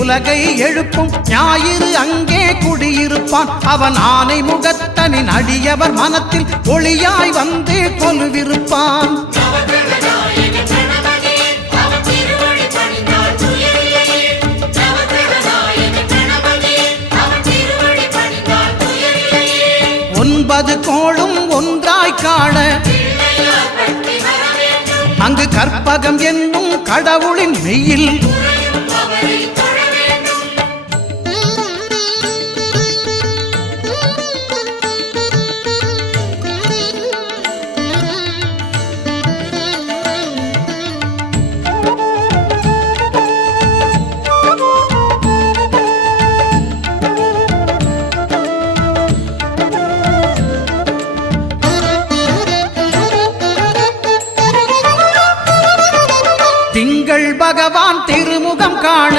உலகை எழுப்பும் ஞாயிறு அங்கே குடியிருப்பான். அவன் ஆனை முகத்தனின் அடியவர் மனத்தில் ஒளியாய் வந்து கொலுவிருப்பான். ஒன்பது கோளும் ஒன்றாய் காண அங்கு கற்பகம் என்னும் கடவுளின் மெய்யில் திங்கள் பகவான் திருமுகம் காண